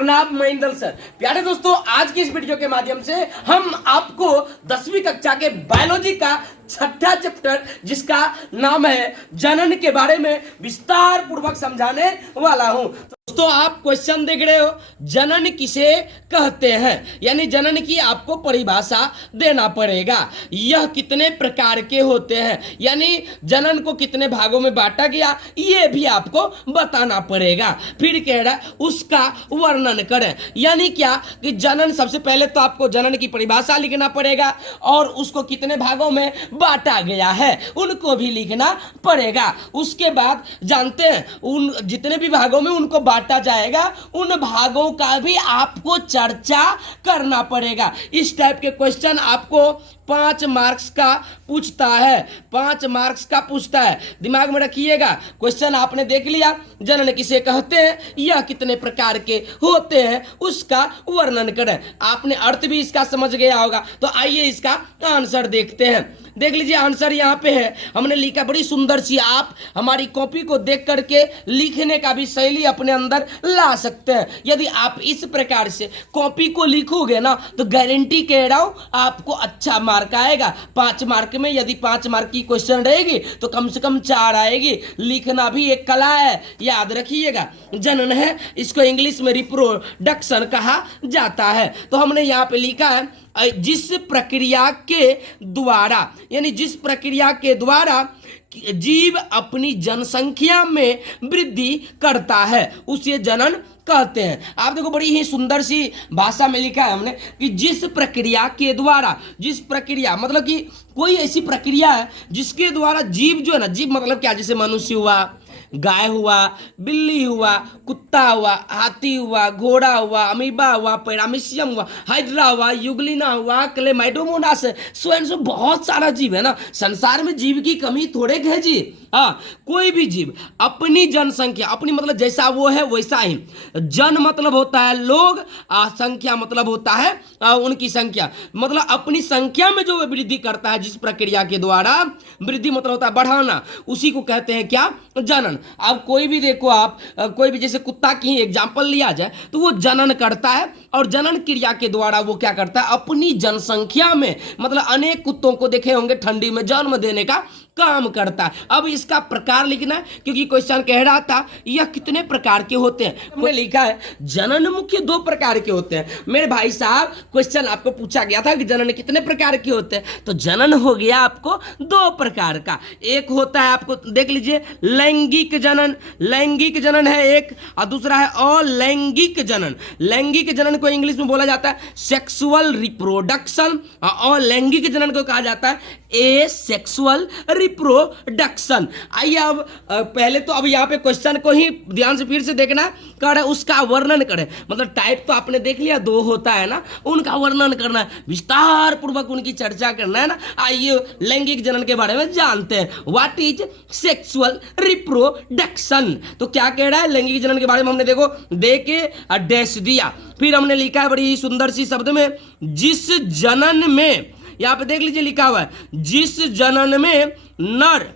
प्रणाम महेंद्र सर। प्यारे दोस्तों, आज की इस वीडियो के माध्यम से हम आपको 10वीं कक्षा के बायोलॉजी का छठा चैप्टर जिसका नाम है जनन के बारे में विस्तार पूर्वक समझाने वाला हूं। दोस्तों, आप क्वेश्चन देख रहे हो, जनन किसे कहते हैं, यानी जनन की आपको परिभाषा देना पड़ेगा। यह कितने प्रकार के होते हैं, यानी जनन को कितने भागों में बांटा गया, यह भी आपको बताना पड़ेगा। फिर कह रहा है उसका वर्णन करें, यानी क्या कि जनन, सबसे पहले तो आपको जनन की परिभाषा लिखना पड़ेगा और उसको कितने भागों में बांटा गया है उनको भी लिखना पड़ेगा। उसके बाद जानते हैं उन जितने भी भागों में उनको बांटा जाएगा उन भागों का भी आपको चर्चा करना पड़ेगा। इस टाइप के क्वेश्चन आपको 5 मार्क्स का पूछता है, 5 मार्क्स का पूछता है, दिमाग में रखिएगा। क्वेश्चन आपने देख लिया, जनन किसे कहते हैं, यह कितने प्रकार के होते हैं, उसका वर्णन करें। आपने अर्थ भी इसका समझ गया होगा, तो आइए इसका आंसर देखते हैं। देख लीजिए, आंसर यहाँ पे है, हमने लिखा बड़ी सुंदर सी। आप हमारी कॉपी को देख करके लिखने का भी शैली अपने अंदर ला सकते हैं। यदि आप इस प्रकार से कॉपी को लिखोगे ना, तो गारंटी कह रहा हूं आपको अच्छा मार्क आएगा। 5 मार्क में यदि 5 मार्क की क्वेश्चन रहेगी तो कम से कम 4 आएगी। लिखना भी एक कला है, याद रखिएगा। जनन है, इसको इंग्लिश में रिप्रोडक्शन कहा जाता है। तो हमने यहाँ पे लिखा है जिस प्रक्रिया के द्वारा, यानी जिस प्रक्रिया के द्वारा जीव अपनी जनसंख्या में वृद्धि करता है उसे जनन कहते हैं। आप देखो, बड़ी ही सुंदर सी भाषा में लिखा है हमने कि जिस प्रक्रिया के द्वारा, जिस प्रक्रिया मतलब कि कोई ऐसी प्रक्रिया है जिसके द्वारा जीव जो है ना, जीव मतलब क्या, जैसे मनुष्य हुआ, गाय हुआ, बिल्ली हुआ, कुत्ता हुआ, हाथी हुआ, घोड़ा हुआ, अमीबा हुआ, पैरामीशियम हुआ, हाइड्रा हुआ, युगलिना हुआ, क्लेमाइडोमोनास, सो बहुत सारा जीव है ना। संसार में जीव की कमी थोड़े है जी। हाँ, कोई भी जीव अपनी जनसंख्या, अपनी मतलब जैसा वो है वैसा ही। जन मतलब होता है लोग, संख्या मतलब होता है उनकी संख्या, मतलब अपनी संख्या में जो वृद्धि करता है जिस प्रक्रिया के द्वारा, वृद्धि मतलब होता है बढ़ाना, उसी को कहते हैं क्या, जनन। अब कोई भी देखो, आप कोई भी जैसे कुत्ता की एग्जांपल लिया जाए तो वो जनन करता है, और जनन क्रिया के द्वारा वो क्या करता है, अपनी जनसंख्या में मतलब अनेक कुत्तों को देखे होंगे ठंडी में जन्म देने का काम करता है। अब इसका प्रकार लिखना है, क्योंकि क्वेश्चन कह रहा था यह कितने प्रकार के होते हैं। हमने लिखा है जनन मुख्य 2 प्रकार के होते हैं। मेरे भाई साहब, क्वेश्चन आपको पूछा गया था कि जनन कितने प्रकार के होते हैं, तो जनन हो गया आपको 2 प्रकार का। एक होता है, आपको देख लीजिए, लैंगिक जनन, लैंगिक जनन है एक, और दूसरा है अलैंगिक जनन। लैंगिक जनन को इंग्लिश में बोला जाता है सेक्सुअल रिप्रोडक्शन, और अलैंगिक जनन को कहा जाता है एसेक्सुअल रिप्रोडक्शन। आइए अब पहले तो अब यहाँ पे क्वेश्चन को ही ध्यान से फिर से देखना है, उसका वर्णन करें। मतलब टाइप तो आपने देख लिया, 2 होता है ना, उनका वर्णन करना है, विस्तार पूर्वक उनकी चर्चा करना है ना। आइए लैंगिक जनन के बारे में जानते हैं। व्हाट इज सेक्सुअल रिप्रोडक्शन, तो क्या कह रहा है लैंगिक जनन के बारे में, हमने देखो दे के डैश दिया, फिर हमने लिखा है बड़ी सुंदर सी शब्द में, जिस जनन में, यहां पे देख लीजिए लिखा हुआ है, जिस जनन में नर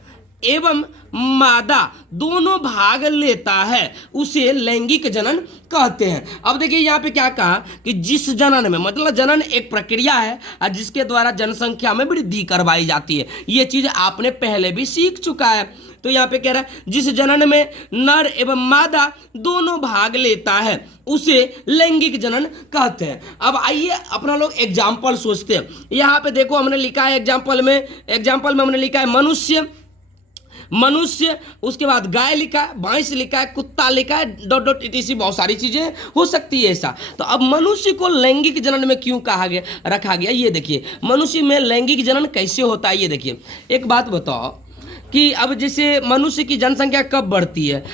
एवं मादा दोनों भाग लेता है उसे लैंगिक जनन कहते हैं। अब देखिए यहाँ पे क्या कहा कि जिस जनन में, मतलब जनन एक प्रक्रिया है जिसके द्वारा जनसंख्या में वृद्धि करवाई जाती है। ये चीज आपने पहले भी सीख चुका है। तो यहाँ पे कह रहा है जिस जनन में नर एवं मादा दोनों भाग लेता है उसे लैंगिक जनन कहते हैं। अब आइए अपना लोग एग्जाम्पल सोचते हैं। यहाँ पे देखो हमने लिखा है एग्जाम्पल में हमने लिखा है मनुष्य, उसके बाद गाय लिखा है, भैंस लिखा है, कुत्ता लिखा है, डॉट डॉट इटीसी, बहुत सारी चीजें हो सकती है ऐसा। तो अब मनुष्य को लैंगिक जनन में क्यों कहा गया, रखा गया, ये देखिए मनुष्य में लैंगिक जनन कैसे होता है। ये देखिए, एक बात बताओ कि अब जैसे मनुष्य की जनसंख्या कब बढ़ती है,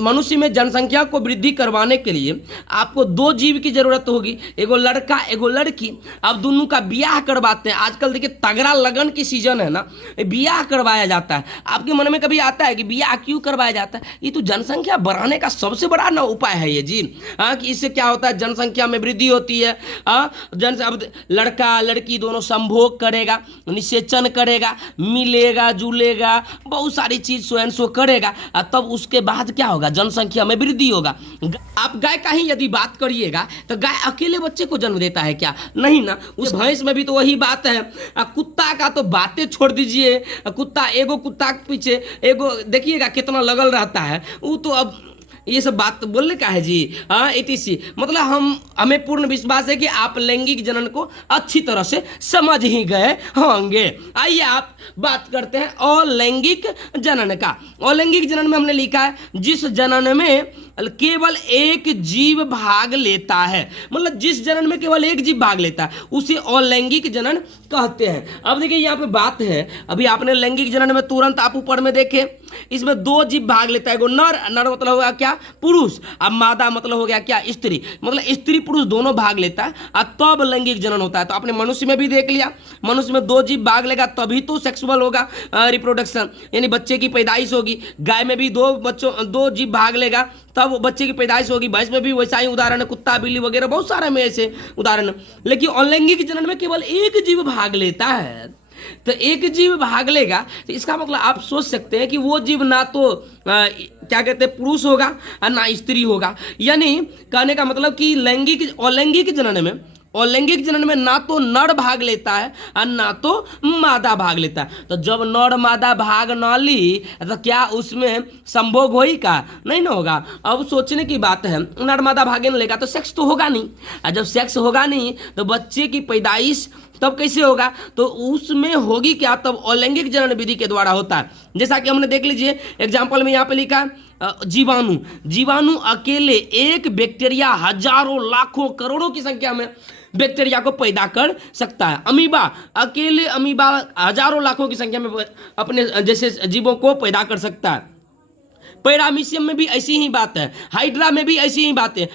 मनुष्य में जनसंख्या को वृद्धि करवाने के लिए आपको 2 जीव की जरूरत होगी, एगो लड़का एगो लड़की। अब दोनों का ब्याह करवाते हैं। आजकल देखिए तगड़ा लगन की सीजन है ना, ब्याह करवाया जाता है। आपके मन में कभी आता है कि ब्याह क्यों करवाया जाता है? ये तो जनसंख्या बढ़ाने का सबसे बड़ा ना उपाय है ये जी। कि इससे क्या होता है, जनसंख्या में वृद्धि होती है। अब लड़का लड़की दोनों संभोग करेगा, निषेचन करेगा, मिलेगा जुलेगा, बहुत सारी चीज सो एंड सो करेगा, तब उसके बाद क्या होगा, जनसंख्या में वृद्धि होगा। आप गाय का ही यदि बात करिएगा तो गाय अकेले बच्चे को जन्म देता है क्या? नहीं ना। उस भैंस में भी तो वही बात है। कुत्ता का तो बातें छोड़ दीजिए, कुत्ता एगो कुत्ता के पीछे एगो देखिएगा कितना लगल रहता है। वो तो अब ये सब बात बोलने का है जी। हाँ, इटीसी मतलब हमें पूर्ण विश्वास है कि आप लैंगिक जनन को अच्छी तरह से समझ ही गए होंगे। आइए आप बात करते हैं अलैंगिक जनन का। अलैंगिक जनन में हमने लिखा है जिस जनन में केवल एक जीव भाग लेता है, मतलब जिस जनन में केवल एक जीव भाग लेता है उसे अलैंगिक जनन कहते हैं। अब देखिए यहाँ पे बात है, अभी आपने लैंगिक जनन में तुरंत आप ऊपर में देखे, इसमें दो जीव भाग लेता है। एगो नर, नर मतलब हो गया क्या, पुरुष, अब मादा मतलब हो गया क्या, स्त्री, मतलब स्त्री पुरुष दोनों भाग लेता है और तब लैंगिक जनन होता है। तो आपने मनुष्य में भी देख लिया, मनुष्य में दो जीव भाग लेगा तभी तो सेक्सुअल होगा, रिप्रोडक्शन यानी बच्चे की पैदाइश होगी। गाय में भी दो जीव भाग लेगा तब बच्चे की पैदाइश होगी। भैंस में भी वैसा ही उदाहरण है, कुत्ता बिल्ली वगैरह बहुत सारे में ऐसे उदाहरण। लेकिन अलैंगिक जनन में केवल एक जीव भाग लेता है। तो एक जीव भाग लेगा तो इसका मतलब आप सोच सकते हैं कि वो जीव ना तो क्या कहते हैं पुरुष होगा और ना स्त्री होगा। यानी कहने का मतलब कि अलैंगिक जनन में ना तो नर भाग लेता है और ना तो मादा भाग लेता है। तो जब नर मादा भाग ना ली तो क्या उसमें संभोग होई का? नहीं ना होगा। अब सोचने की बात है, नर मादा भागे ना लेगा तो सेक्स तो होगा नहीं, और जब सेक्स होगा नहीं तो बच्चे की पैदाइश तब कैसे होगा? तो उसमें होगी क्या? तब अलैंगिक जनन विधि के द्वारा होता है। जैसा कि हमने देख लीजिए एग्जाम्पल में यहाँ पे लिखा जीवाणु अकेले एक बैक्टीरिया हजारों लाखों करोड़ों की संख्या में बैक्टीरिया को पैदा कर सकता है। अकेले अमीबा हजारों लाखों की संख्या में अपने जैसे जीवों को पैदा कर सकता है। पैरामीशियम में भी ऐसी ही बात है, हाइड्रा में भी ऐसी ही बात है।